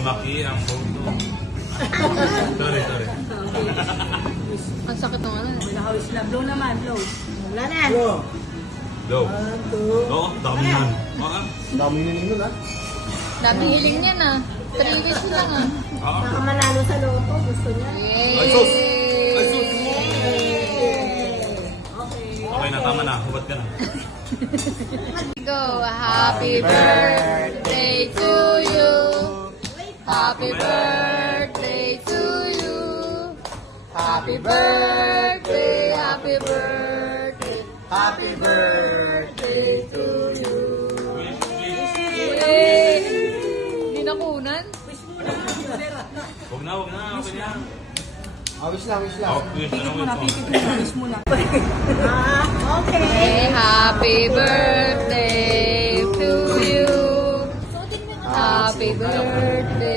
Lumaki ang photo. Sorry. Ang sakit ng ano. Wish na. Blow naman, blow. Wala na. Go. 1, 2. Oo, dami yan. Dami nyo nun, ha? Daming hiling niya na. 3 wish lang ah. Baka manalo sa loto. Gusto niya. Ay, sus! Ay, sus! Okay. Okay na, tama na. Hubad ka na. Go! Happy birthday to you. Happy birthday to you. Happy birthday, happy birthday. Happy birthday to you. Hindi nakunan? Huwag na. Okay na. Wish lang. Oh, wish. Pipit mo na, pipit mo na. Wish mo na. Okay. Hey, happy birthday to you. Happy birthday